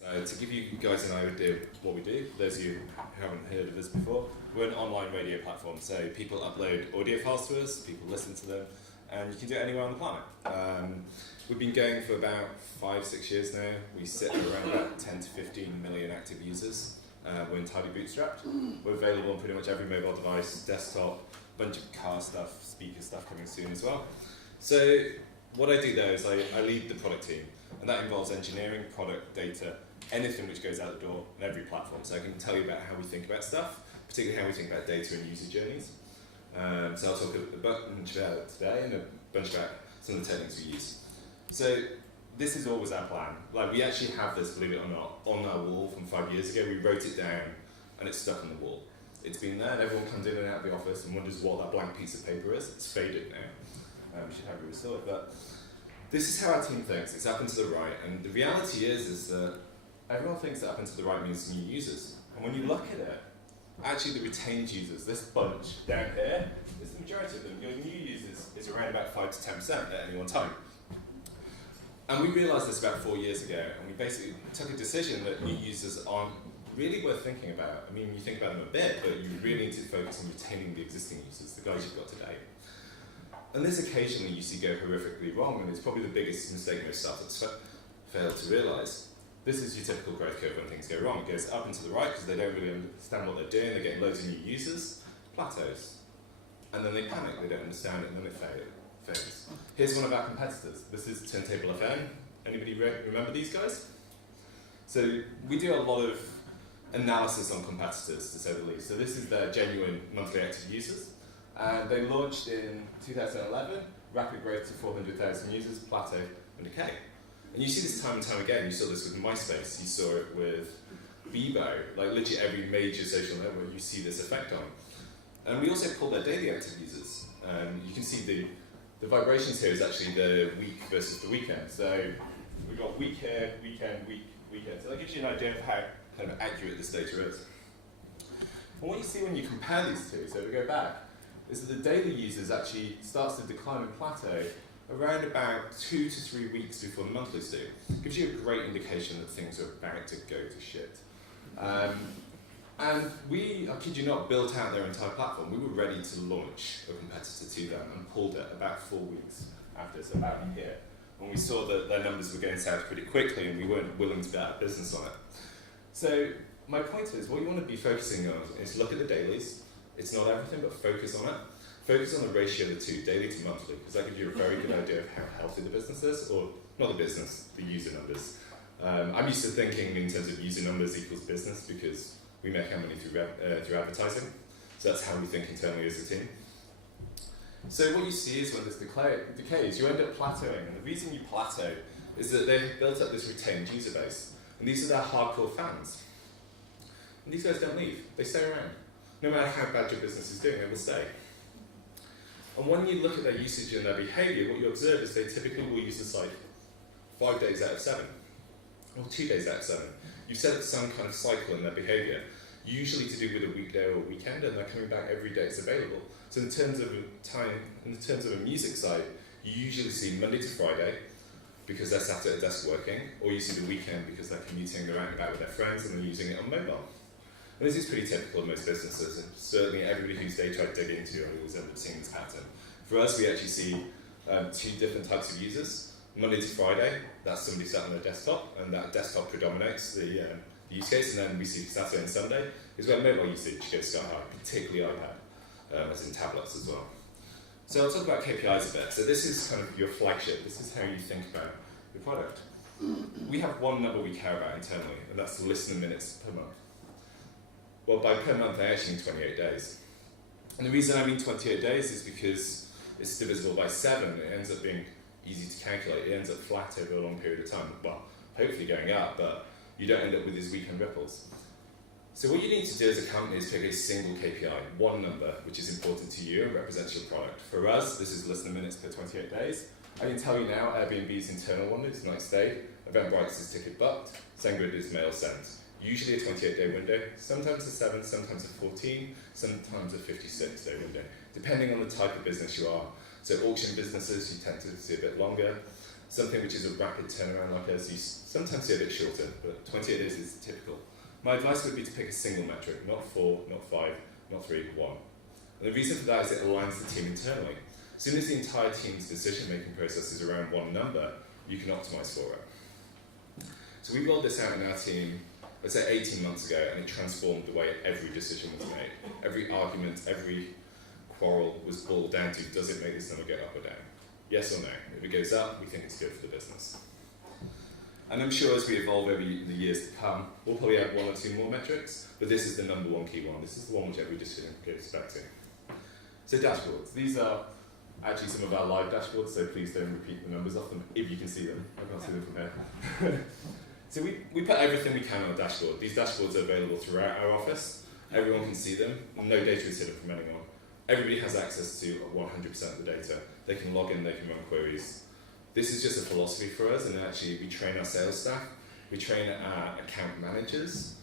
To give you guys an idea of what we do, those of you who haven't heard of us before, we're an online radio platform. So people upload audio files to us, people listen to them, and you can do it anywhere on the planet. We've been going for about 5-6 years now. We sit at around about 10 to 15 million active users. We're entirely bootstrapped. We're available on pretty much every mobile device, desktop, bunch of car stuff, speaker stuff coming soon as well. So what I do there is I lead the product team, and that involves engineering, product, data, anything which goes out the door on every platform. So I can tell you about how we think about stuff, particularly how we think about data and user journeys. So I'll talk a bunch about it today and a bunch about some of the techniques we use. So this is always our plan. Like, we actually have this, believe it or not, on our wall from 5 years ago. We wrote it down and it's stuck on the wall. It's been there and everyone comes in and out of the office and wonders what that blank piece of paper is. It's faded now. We should have it restored. But this is how our team thinks. It's up and to the right. And the reality is that everyone thinks that up and to the right means new users. And when you look at it, actually the retained users, this bunch down here, is the majority of them. Your new users is around about 5 to 10% at any one time. And we realized this about 4 years ago, and we basically took a decision that new users aren't really worth thinking about. I mean, you think about them a bit, but you really need to focus on retaining the existing users, the guys you've got today. And this occasionally you see go horrifically wrong, and it's probably the biggest mistake most startups fail to realize. This is your typical growth curve when things go wrong. It goes up and to the right because they don't really understand what they're doing, they're getting loads of new users, plateaus. And then they panic, they don't understand it, and then it fails. Here's one of our competitors. This is Turntable FM. Anybody remember these guys? So we do a lot of analysis on competitors, to say the least. So this is their genuine monthly active users. And they launched in 2011, rapid growth to 400,000 users, plateau, and decay. And you see this time and time again. You saw this with MySpace, you saw it with Bebo, like literally every major social network you see this effect on. And we also pulled their daily active users. You can see the vibrations here is actually the week versus the weekend. So we've got week here, weekend, week, weekend. So that gives you an idea of how kind of accurate this data is. And what you see when you compare these two, so we go back, is that the daily users actually starts to decline and plateau around about 2 to 3 weeks before the monthlies do. Gives you a great indication that things are about to go to shit. And we, I kid you not, built out their entire platform. We were ready to launch a competitor to them and pulled it about 4 weeks after, so about a year. When we saw that their numbers were going south pretty quickly and we weren't willing to bet our business on it. So my point is, what you want to be focusing on is look at the dailies. It's not everything, but focus on it. Focus on the ratio of the two, daily to monthly, because that gives you a very good idea of how healthy the business is, or not the business, the user numbers. I'm used to thinking in terms of user numbers equals business because we make our money through advertising. So that's how we think internally as a team. So what you see is when this decays, you end up plateauing. And the reason you plateau is that they've built up this retained user base. And these are their hardcore fans. And these guys don't leave, they stay around. No matter how bad your business is doing, they will stay. And when you look at their usage and their behavior, what you observe is they typically will use the site 5 days out of 7, or 2 days out of 7. You've set up some kind of cycle in their behavior, usually to do with a weekday or a weekend, and they're coming back every day it's available. So in terms of time, in terms of a music site, you usually see Monday to Friday, because they're sat at a desk working, or you see the weekend because they're commuting, they're out and about with their friends, and they're using it on mobile. And this is pretty typical of most businesses, and certainly everybody who's they try to dig into always ends up seeing this pattern. For us, we actually see 2 different types of users. Monday to Friday, that's somebody sat on their desktop, and that desktop predominates the use case, and then we see Saturday and Sunday is where mobile usage goes sky high, particularly iPad, as in tablets as well. So I'll talk about KPIs a bit. So this is kind of your flagship. This is how you think about your product. We have one number we care about internally, and that's the listener minutes per month. Well, by per month, I actually mean 28 days. And the reason I mean 28 days is because it's divisible by 7. It ends up being easy to calculate. It ends up flat over a long period of time. Well, hopefully going up, but you don't end up with these weekend ripples. So what you need to do as a company is pick a single KPI, one number, which is important to you and represents your product. For us, this is listener minutes per 28 days. I can tell you now, Airbnb's internal one is night stay, Eventbrite's is ticket booked, SendGrid is mail sent. Usually a 28-day window, sometimes a 7, sometimes a 14, sometimes a 56-day window, depending on the type of business you are. So auction businesses, you tend to see a bit longer. something which is a rapid turnaround like us, you sometimes see a bit shorter, but 28 days is typical. My advice would be to pick a single metric, not 4, not 5, not 3, 1. And the reason for that is it aligns the team internally. As soon as the entire team's decision-making process is around one number, you can optimize for it. So we rolled this out in our team, let's say 18 months ago, and it transformed the way every decision was made. Every argument, every quarrel was boiled down to, does it make this number go up or down? Yes or no? If it goes up, we think it's good for the business. And I'm sure as we evolve over the years to come, we'll probably add 1 or 2 more metrics, but this is the number 1 key one. This is the one which every decision could expect to. So dashboards. These are actually some of our live dashboards, so please don't repeat the numbers off them if you can see them. I can't see them from here. So we put everything we can on a dashboard. These dashboards are available throughout our office. Everyone can see them. No data is hidden from anyone. Everybody has access to 100% of the data. They can log in, they can run queries. This is just a philosophy for us, and actually we train our sales staff, we train our account managers,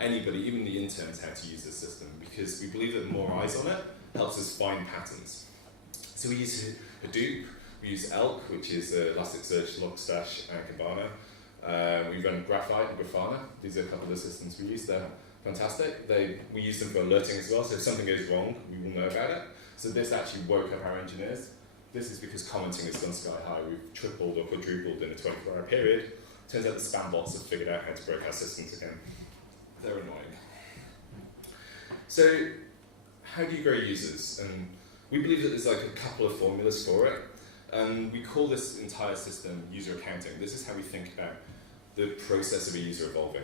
anybody, even the interns, how to use this system, because we believe that the more eyes on it helps us find patterns. So we use Hadoop, we use Elk, which is Elasticsearch, Logstash, and Kibana. We run Graphite and Grafana. These are a couple of the systems we use. They're fantastic. We use them for alerting as well, so if something goes wrong, we will know about it. So this actually woke up our engineers. This is because commenting has gone sky high. We've tripled or quadrupled in a 24-hour period. Turns out the spam bots have figured out how to break our systems again. They're annoying. So how do you grow users? And we believe that there's like a couple of formulas for it. And we call this entire system user accounting. This is how we think about the process of a user evolving.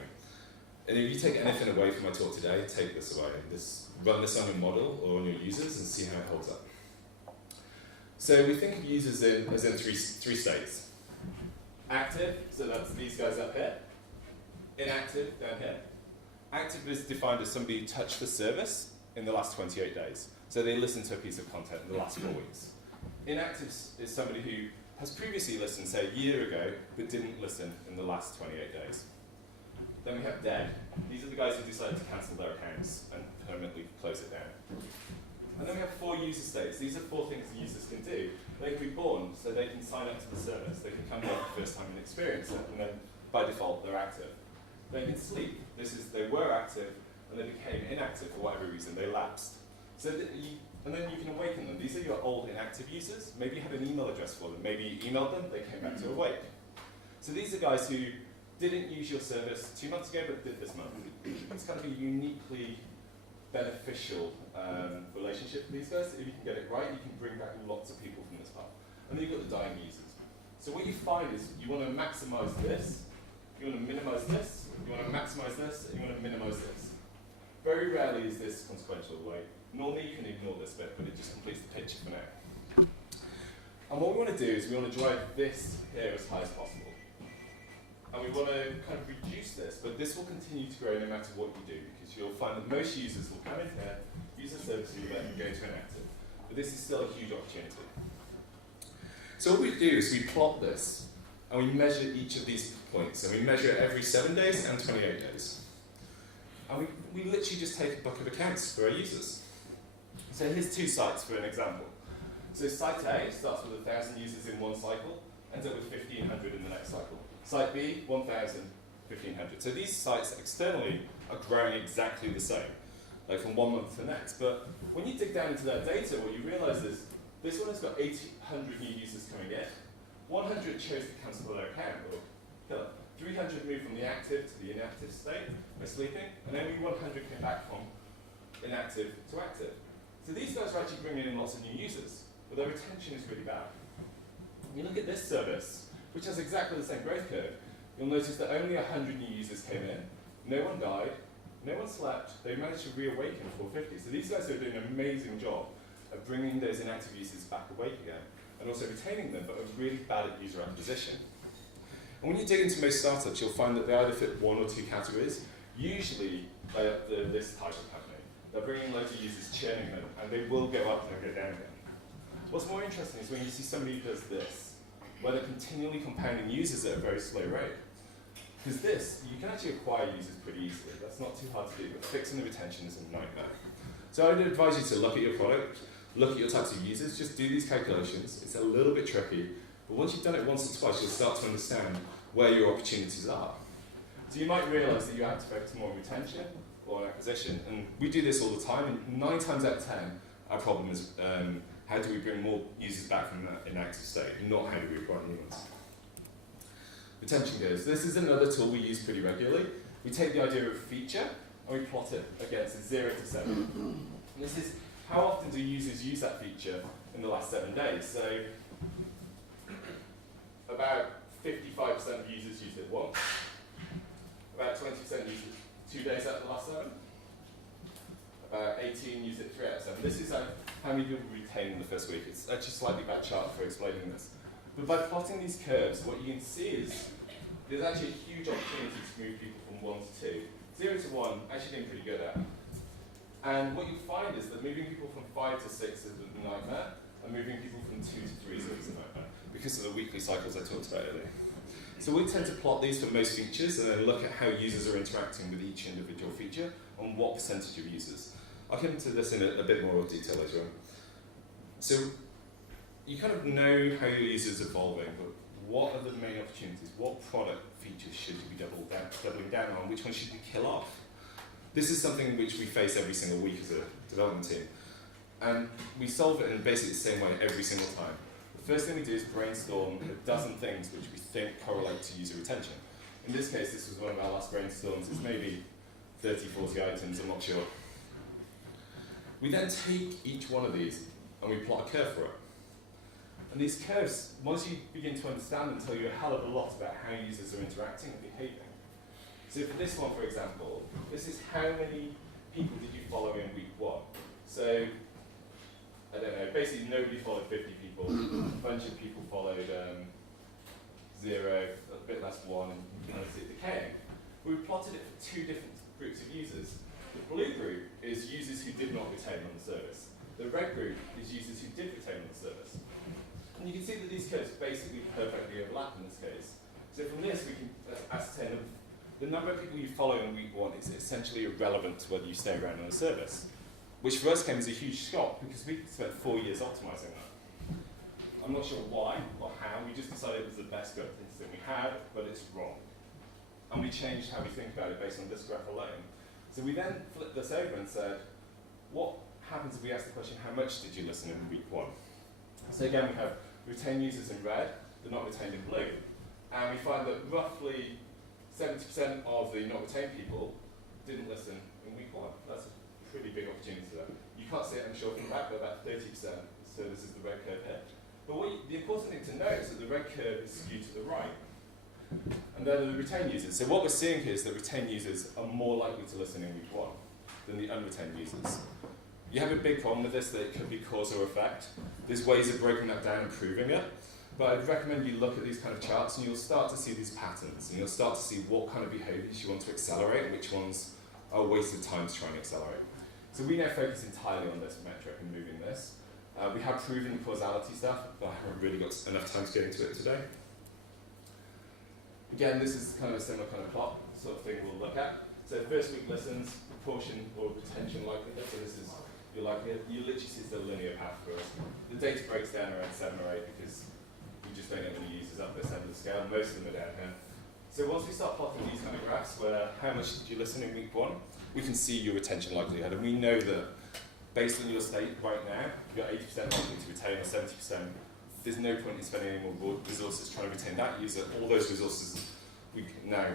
And if you take anything away from my talk today, take this away. Run this on your model or on your users and see how it holds up. So we think of users as in three states. Active, so that's these guys up here. Inactive, down here. Active is defined as somebody who touched the service in the last 28 days. So they listened to a piece of content in the last 4 weeks. Inactive is somebody who has previously listened, say a year ago, but didn't listen in the last 28 days. Then we have dead. These are the guys who decided to cancel their accounts and permanently close it down. And then we have 4 user states. These are 4 things users can do. They can be born, so they can sign up to the service. They can come here for the first time and experience it, and then by default they're active. They can sleep. They were active, and they became inactive for whatever reason. They lapsed. And then you can awaken them. These are your old inactive users. Maybe you had an email address for them. Maybe you emailed them, they came back to awake. So these are guys who didn't use your service 2 months ago, but did this month. It's kind of a uniquely beneficial relationship for these guys. If you can get it right, you can bring back lots of people from this path. And then you've got the dying users. So what you find is you want to maximize this, you want to minimize this, you want to maximize this, and you want to minimize this. Very rarely is this consequential. Normally you can ignore this bit, but it just completes the picture for now. And what we want to do is we want to drive this here as high as possible. And we want to kind of reduce this, but this will continue to grow no matter what you do, because you'll find that most users will come in here, use the service, and then go to inactive. But this is still a huge opportunity. So what we do is we plot this, and we measure each of these points, and we measure it every 7 days and 28 days. And we literally just take a bucket of accounts for our users. So here's 2 sites for an example. So site A starts with 1,000 users in one cycle, ends up with 1,500 in the next cycle. Site B, 1,000, 1,500. So these sites externally are growing exactly the same, like from 1 month to the next. But when you dig down into that data, what you realize is this one has got 800 new users coming in. 100 chose to cancel their account, or kill it. 300 moved from the active to the inactive state by sleeping, and only 100 came back from inactive to active. So these guys are actually bringing in lots of new users, but their retention is really bad. When you look at this service, which has exactly the same growth curve, you'll notice that only 100 new users came in, no one died, no one slept, they managed to reawaken 450. So these guys are doing an amazing job of bringing those inactive users back awake again, and also retaining them, but are really bad at user acquisition. And when you dig into most startups, you'll find that they either fit 1 or 2 categories. Usually, they're this type of company. They're bringing loads of users, churning them, and they will go up and go down again. What's more interesting is when you see somebody who does this, where they're continually compounding users at a very slow rate. Because this, you can actually acquire users pretty easily. That's not too hard to do, but fixing the retention is a nightmare. So I would advise you to look at your product, look at your types of users, just do these calculations. It's a little bit tricky, But once you've done it once or twice, you'll start to understand where your opportunities are. So you might realise that you have to focus more on retention or on acquisition. And we do this all the time, and 9 times out of 10, our problem is how do we bring more users back from that inactive state, not how do we acquire new ones. Retention goes. This is another tool we use pretty regularly. We take the idea of a feature and we plot it against a 0 to 7. And this is how often do users use that feature in the last 7 days. So about 55% of users used it once. About 20% used it 2 days out of the last 7. About 18 used it 3 out of 7. This is how many people retain in the first week. It's actually a slightly bad chart for explaining this. But by plotting these curves, what you can see is there's actually a huge opportunity to move people from 1 to 2. 0 to 1, actually being pretty good at. And what you find is that moving people from 5 to 6 is a nightmare, and moving people from 2 to 3 is always a nightmare, because of the weekly cycles I talked about earlier. So we tend to plot these for most features, and then look at how users are interacting with each individual feature, and what percentage of users. I'll come into this in a bit more detail later on. So you kind of know how your users are evolving, but what are the main opportunities? What product features should you be doubling down on? Which ones should you kill off? This is something which we face every single week as a development team. And we solve it in basically the same way every single time. The first thing we do is brainstorm a dozen things which we think correlate to user retention. In this case, this was one of our last brainstorms. It's maybe 30, 40 items, I'm not sure. We then take each one of these and we plot a curve for it. And these curves, once you begin to understand them, tell you a hell of a lot about how users are interacting and behaving. So for this one, for example, this is how many people did you follow in week 1. So, I don't know, basically nobody followed 50 people, a bunch of people followed 0, a bit less 1, and you kind of see it decaying. We plotted it for 2 different groups of users. The blue group is users who did not retain on the service. The red group is users who did retain on the service. And you can see that these curves basically perfectly overlap in this case. So from this, we can ascertain that the number of people you follow in week 1 is essentially irrelevant to whether you stay around on a service, which for us came as a huge shock because we spent 4 years optimizing that. I'm not sure why or how, we just decided it was the best gut instinct we had, but it's wrong. And we changed how we think about it based on this graph alone. So we then flipped this over and said, what happens if we ask the question, how much did you listen in week 1? So again, we have retained users in red, they're not retained in blue. And we find that roughly 70% of the not retained people didn't listen in week 1. That's a pretty big opportunity there. You can't see it, I'm sure, from back, but about 30%. So this is the red curve here. But the important thing to note is that the red curve is skewed to the right. And they're the retained users. So what we're seeing here is that retained users are more likely to listen in week 1 than the unretained users. You have a big problem with this, that it could be cause or effect. There's ways of breaking that down and proving it. But I'd recommend you look at these kind of charts and you'll start to see these patterns and you'll start to see what kind of behaviors you want to accelerate and which ones are a waste of time to try and accelerate. So we now focus entirely on this metric and moving this. We have proven the causality stuff, but I haven't really got enough time to get into it today. Again, this is kind of a similar kind of plot sort of thing we'll look at. So first week listens, proportion or retention likelihood. So this is your likelihood. You literally see it's a linear path for us. The data breaks down around 7 or 8 because we just don't get many users up this end of the scale. Most of them are down here. So once we start plotting these kind of graphs where how much did you listen in week 1, we can see your retention likelihood. And we know that based on your state right now, you're 80% likely to retain or 70%. There's no point in spending any more resources trying to retain that user. All those resources we can now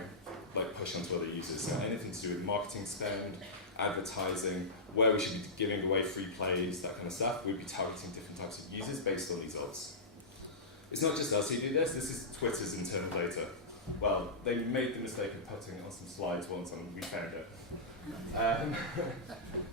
push onto other users. So anything to do with marketing spend, advertising, where we should be giving away free plays, that kind of stuff, we'd be targeting different types of users based on these odds. It's not just us who do this, this is Twitter's internal data. Well, they made the mistake of putting it on some slides once and we found it.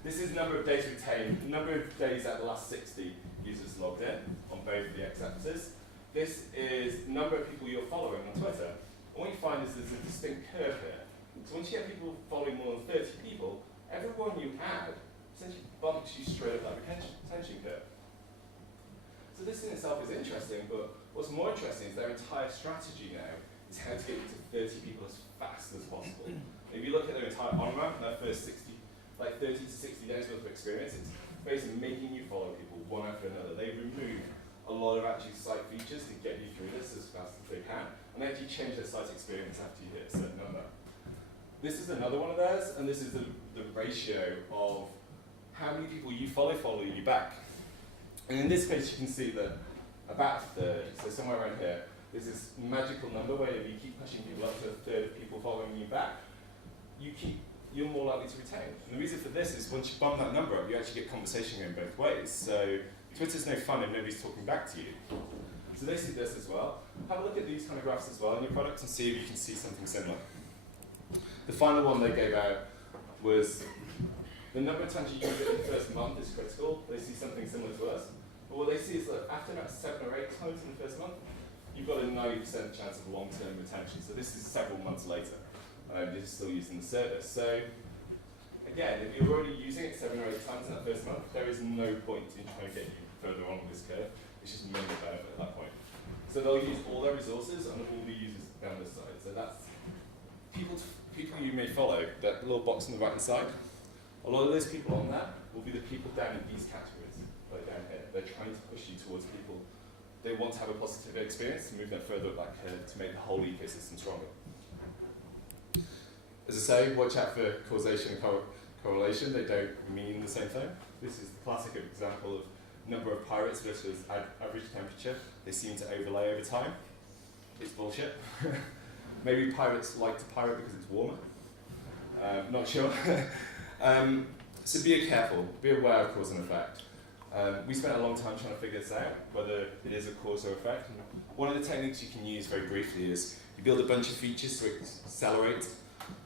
This is number of days retained, number of days out of the last 60 users logged in on both the x-axis. This is number of people you're following on Twitter. And what you find is there's a distinct curve here. So once you get people following more than 30 people, everyone you add essentially bumps you straight up that retention curve. So this in itself is interesting, but what's more interesting is their entire strategy now is how to get you to 30 people as fast as possible. If you look at their entire on-ramp, their first 30 to 60 days worth of experience, it's basically making you follow people one after another. They remove a lot of actually site features to get you through this as fast as they can, and they actually change their site experience after you hit a certain number. This is another one of theirs, and this is the ratio of how many people you follow you back. And in this case, you can see that about a third, so somewhere around here, there's this magical number where if you keep pushing people up to a third of people following you back, you're more likely to retain. And the reason for this is once you bump that number up, you actually get conversation going both ways. So Twitter's no fun if nobody's talking back to you. So they see this as well. Have a look at these kind of graphs as well in your product and see if you can see something similar. The final one they gave out was the number of times you use it in the first month is critical. They see something similar to us. But what they see is that after about 7 or 8 times in the first month, you've got a 90% chance of long-term retention. So this is several months later. You're still using the service. So again, if you're already using it 7 or 8 times in that first month, there is no point in trying to get you further on this curve. It's just minimal benefit at that point. So they'll use all their resources on all the users down this side. So that's people you may follow, that little box on the right-hand side. A lot of those people on that will be the people down in these categories, like down here. They're trying to push you towards people. They want to have a positive experience to move them further up that curve to make the whole ecosystem stronger. As I say, watch out for causation and correlation. They don't mean the same thing. This is the classic example of number of pirates versus average temperature. They seem to overlay over time. It's bullshit. Maybe pirates like to pirate because it's warmer. Not sure. So be careful. Be aware of cause and effect. We spent a long time trying to figure this out, whether it is a cause or effect. And one of the techniques you can use very briefly is you build a bunch of features to accelerate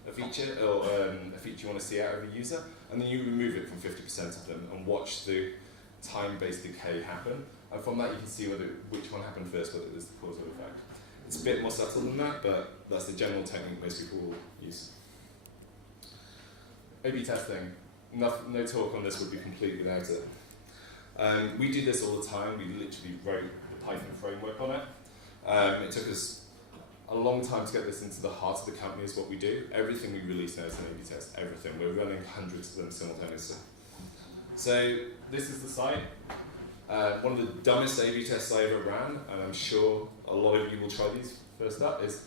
a feature or a feature you want to see out of a user, and then you remove it from 50% of them and watch the time-based decay happen. And from that you can see which one happened first, whether it was the cause or effect. It's a bit more subtle than that, but that's the general technique most people will use. A/B testing. No talk on this would be complete without it. We do this all the time. We literally wrote the Python framework on it. It took us a long time to get this into the heart of the company is what we do. Everything we release now is an A/B test, everything. We're running hundreds of them simultaneously. So this is the site. One of the dumbest A/B tests I ever ran, and I'm sure a lot of you will try these first up, is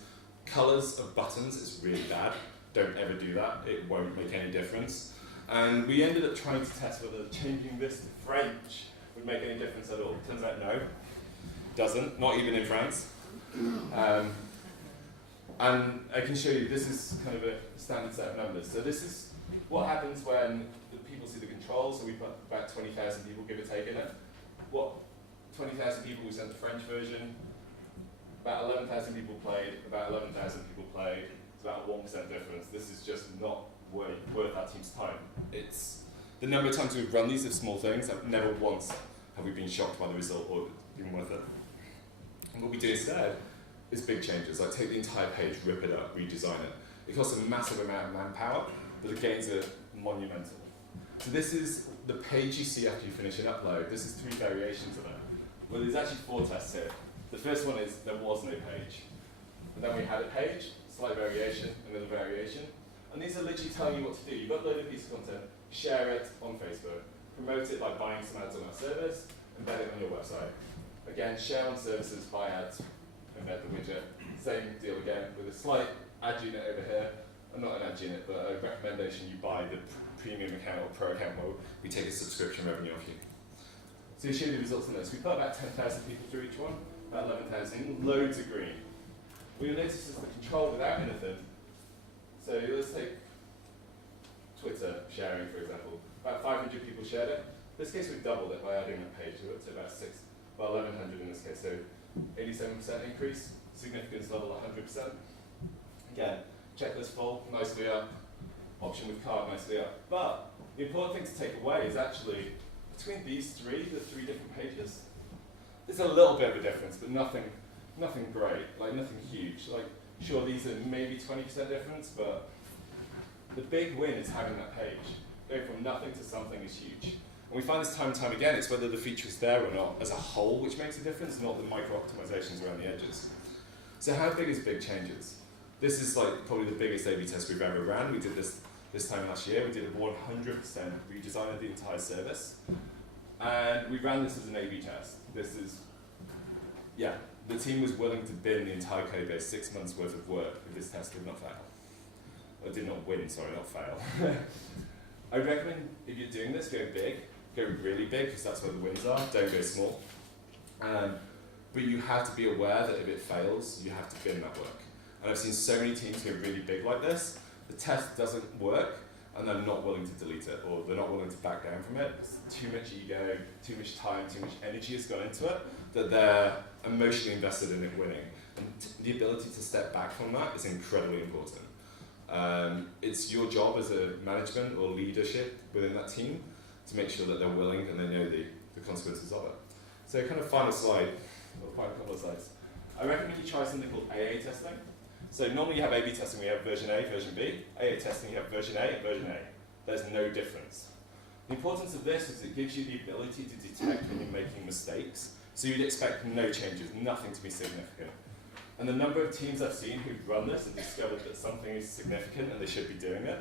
colors of buttons is really bad. Don't ever do that. It won't make any difference. And we ended up trying to test whether changing this to French would make any difference at all. Turns out no, doesn't, not even in France. And I can show you, this is kind of a standard set of numbers. So this is what happens when the people see the control. So we put about 20,000 people, give or take, in it. What 20,000 people, we sent the French version. About 11,000 people played, about 11,000 people played. It's about a 1% difference. This is just not worth our team's time. It's the number of times we've run these of small things, never once have we been shocked by the result or been worth it. And what we do instead is big changes, like take the entire page, rip it up, redesign it. It costs a massive amount of manpower, but the gains are monumental. So this is the page you see after you finish an upload. This is 3 variations of it. Well, there's actually 4 tests here. The first one is there was no page. And then we had a page, slight variation, another variation. And these are literally telling you what to do. You've uploaded a piece of content, share it on Facebook, promote it by buying some ads on our service, embed it on your website. Again, share on services, buy ads, embed the widget. Same deal again, with a slight ad unit over here. Not an ad unit, but a recommendation you buy the premium account or pro account where we take a subscription revenue off you. So you show the results on this. We put about 10,000 people through each one, about 11,000, loads of green. What you'll notice is the control without anything. So let's take Twitter sharing, for example. About 500 people shared it. In this case, we've doubled it by adding a page to it, to about 1,100 in this case. So 87% increase, significance level 100%. Again, checklist full, nicely up. Option with card, nicely up. But the important thing to take away is actually, between these three, the 3 different pages, there's a little bit of a difference, but nothing great, like nothing huge. Like, sure, these are maybe 20% difference, but the big win is having that page. Going from nothing to something is huge. And we find this time and time again, it's whether the feature is there or not as a whole which makes a difference, not the micro-optimizations around the edges. So how big is big changes? This is like probably the biggest A/B test we've ever ran. We did this time last year. We did a 100% redesign of the entire service. And we ran this as an A/B test. This is yeah, the team was willing to bin the entire code base 6 months worth of work if this test did not fail. Or did not win, sorry, not fail. I recommend if you're doing this, go big, go really big, because that's where the wins are, don't go small. But you have to be aware that if it fails, you have to bin that work. And I've seen so many teams go really big like this, the test doesn't work, and they're not willing to delete it, or they're not willing to back down from it. It's too much ego, too much time, too much energy has gone into it, that they're emotionally invested in it winning. And the ability to step back from that is incredibly important. It's your job as a management or leadership within that team to make sure that they're willing and they know the consequences of it. So kind of final slide, or final couple of slides. I recommend you try something called AA testing. So normally you have A/B testing, we have version A, version B. AA testing, you have version A and version A. There's no difference. The importance of this is it gives you the ability to detect when you're making mistakes. So you'd expect no changes, nothing to be significant. And the number of teams I've seen who've run this and discovered that something is significant and they should be doing it,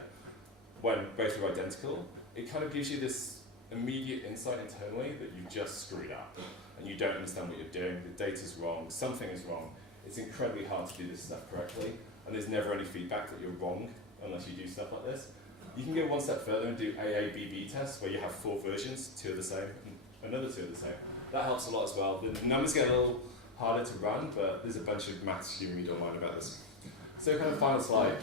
when both are identical, it kind of gives you this immediate insight internally that you've just screwed up and you don't understand what you're doing, the data's wrong, something is wrong. It's incredibly hard to do this stuff correctly, and there's never any feedback that you're wrong unless you do stuff like this. You can go one step further and do AA/BB tests where you have 4 versions, 2 are the same, and another 2 are the same. That helps a lot as well. The numbers get a little harder to run, but there's a bunch of maths you can read online about this. So kind of final slide.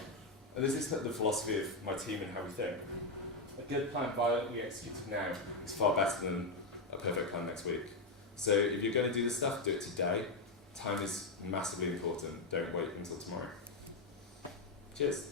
And this is the philosophy of my team and how we think. A good plan violently executed now is far better than a perfect plan next week. So if you're going to do this stuff, do it today. Time is massively important. Don't wait until tomorrow. Cheers.